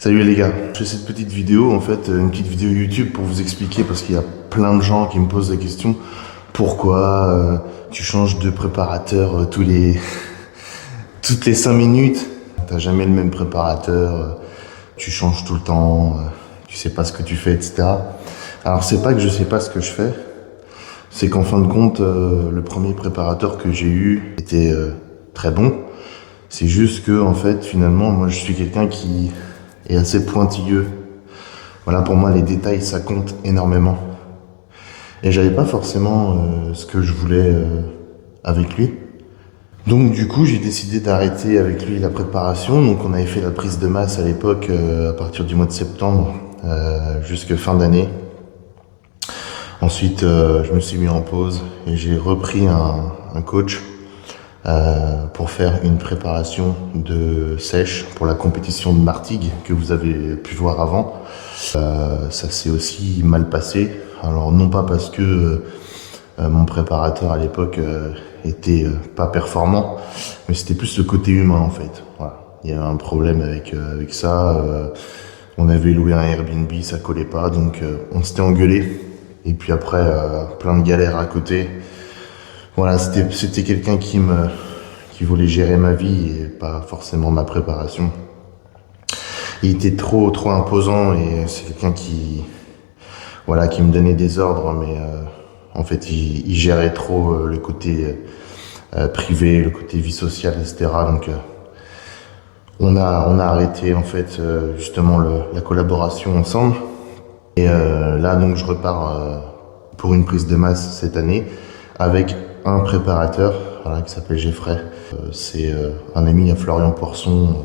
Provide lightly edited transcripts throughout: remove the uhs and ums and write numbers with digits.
Salut les gars, je fais cette petite vidéo, en fait, une petite vidéo YouTube pour vous expliquer, parce qu'il y a plein de gens qui me posent la question, pourquoi tu changes de préparateur toutes les 5 minutes, t'as jamais le même préparateur, tu changes tout le temps, tu sais pas ce que tu fais, etc. Alors c'est pas que je sais pas ce que je fais, c'est qu'en fin de compte, le premier préparateur que j'ai eu était très bon. C'est juste que, en fait, finalement, moi je suis quelqu'un qui est assez pointilleux. Voilà, pour moi, les détails, ça compte énormément. Et j'avais pas forcément ce que je voulais avec lui. Donc du coup, j'ai décidé d'arrêter avec lui la préparation. Donc on avait fait la prise de masse à l'époque, à partir du mois de septembre, jusque fin d'année. Ensuite, je me suis mis en pause et j'ai repris un coach pour faire une préparation de sèche pour la compétition de Martigues que vous avez pu voir avant. Ça s'est aussi mal passé. Alors non pas parce que mon préparateur à l'époque était pas performant, mais c'était plus le côté humain en fait. Voilà. Il y avait un problème avec ça. On avait loué un Airbnb, ça collait pas, donc on s'était engueulé. Et puis après, plein de galères à côté. Voilà, c'était quelqu'un qui voulait gérer ma vie et pas forcément ma préparation. Il était trop imposant et c'est quelqu'un qui me donnait des ordres, mais en fait, il gérait trop le côté privé, le côté vie sociale, etc. Donc, on a arrêté en fait justement la collaboration ensemble. Et là, donc, je repars pour une prise de masse cette année avec un préparateur, voilà, qui s'appelle Geoffrey. C'est un ami à Florian Poisson.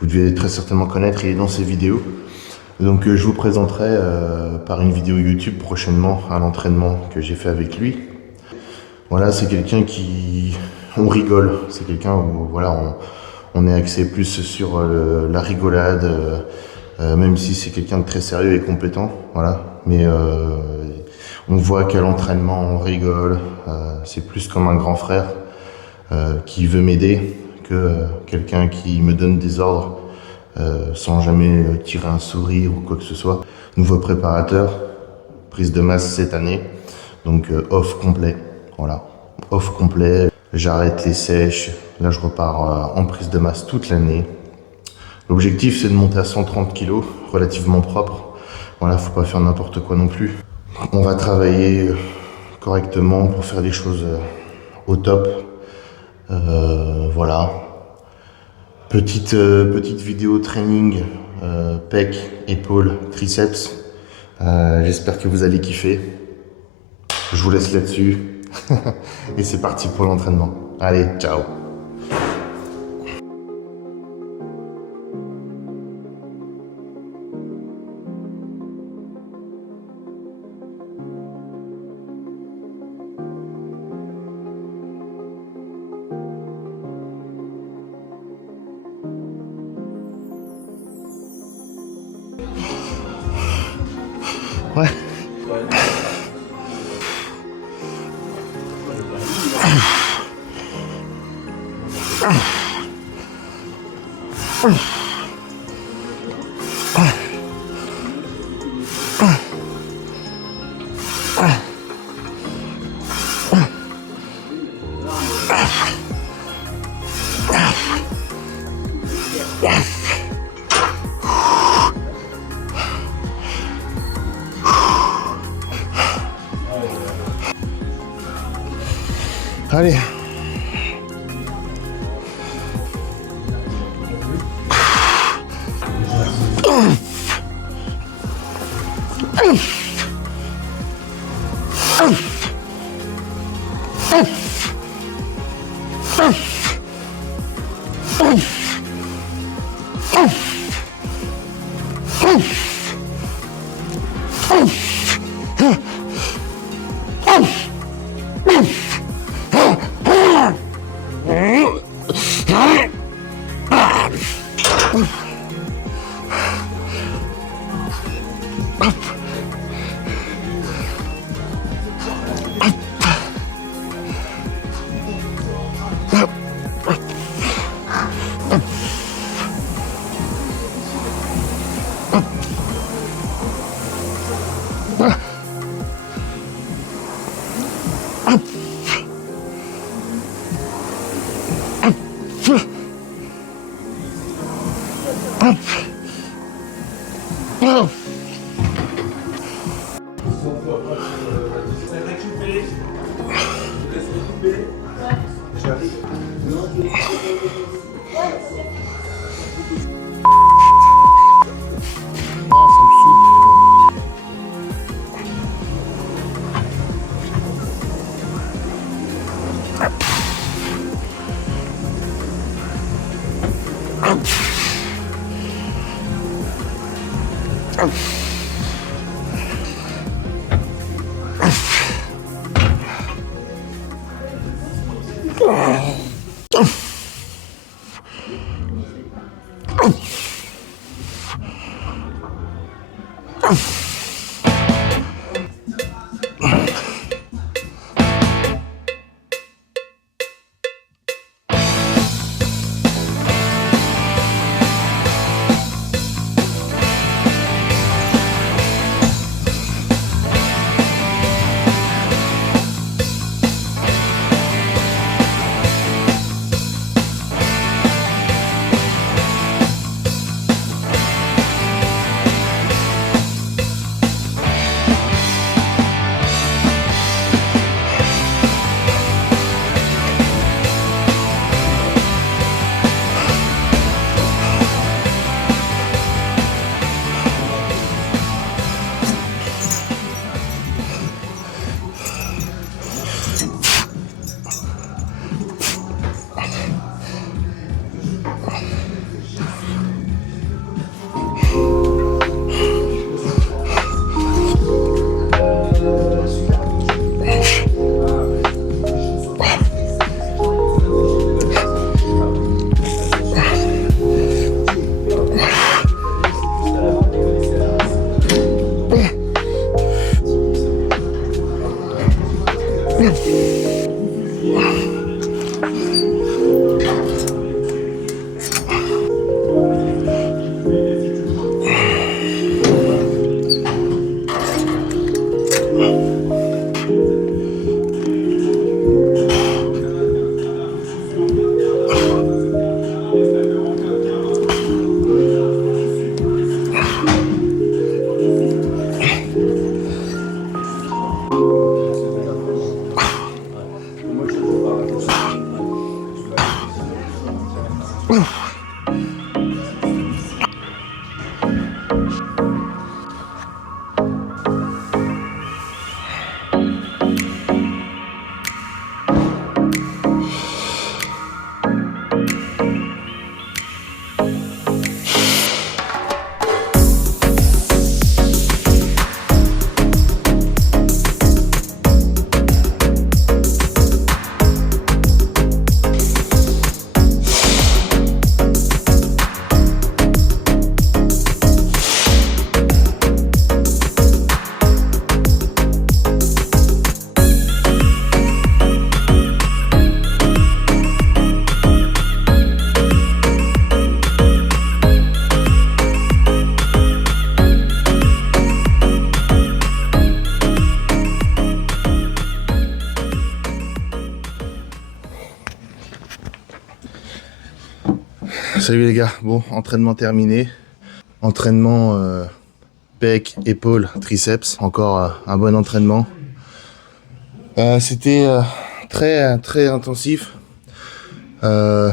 Vous devez très certainement connaître, il est dans ses vidéos. Donc je vous présenterai par une vidéo YouTube prochainement un entraînement que j'ai fait avec lui. Voilà, c'est quelqu'un qui... on rigole, c'est quelqu'un où voilà, on est axé plus sur la rigolade, même si c'est quelqu'un de très sérieux et compétent, voilà. Mais on voit qu'à l'entraînement on rigole, c'est plus comme un grand frère qui veut m'aider que quelqu'un qui me donne des ordres sans jamais tirer un sourire ou quoi que ce soit. Nouveau préparateur, prise de masse cette année, donc off complet, voilà, off complet. J'arrête les sèches, là je repars en prise de masse toute l'année. L'objectif c'est de monter à 130 kg, relativement propre. Voilà, faut pas faire n'importe quoi non plus. On va travailler correctement pour faire les choses au top. Voilà. Petite vidéo training, pec, épaules, triceps. J'espère que vous allez kiffer. Je vous laisse là-dessus. Et c'est parti pour l'entraînement. Allez, ciao. Ouais. Allez. Salut les gars, bon, entraînement terminé. Entraînement pec, épaules, triceps. Encore un bon entraînement. C'était très intensif. En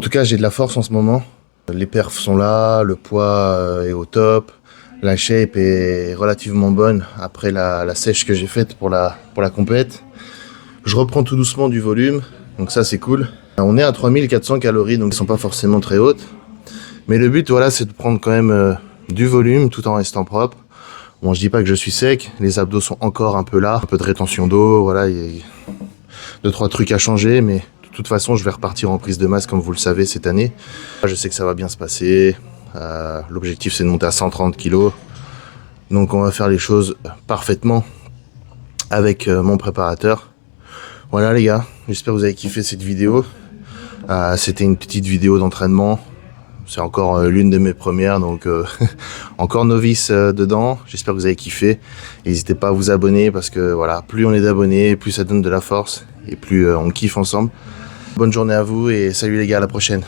tout cas, j'ai de la force en ce moment. Les perfs sont là, le poids est au top. La shape est relativement bonne après la sèche que j'ai faite pour la compète. Je reprends tout doucement du volume, donc ça c'est cool. On est à 3400 calories, donc elles sont pas forcément très hautes. Mais le but, voilà, c'est de prendre quand même du volume tout en restant propre. Bon, je dis pas que je suis sec, les abdos sont encore un peu là, un peu de rétention d'eau, voilà, il y a 2-3 trucs à changer, mais de toute façon, je vais repartir en prise de masse comme vous le savez cette année. Je sais que ça va bien se passer. L'objectif, c'est de monter à 130 kg. Donc, on va faire les choses parfaitement avec mon préparateur. Voilà les gars, j'espère que vous avez kiffé cette vidéo. C'était une petite vidéo d'entraînement. C'est encore l'une de mes premières, donc encore novice dedans. J'espère que vous avez kiffé. N'hésitez pas à vous abonner parce que voilà, plus on est d'abonnés, plus ça donne de la force et plus on kiffe ensemble. Bonne journée à vous et salut les gars, à la prochaine.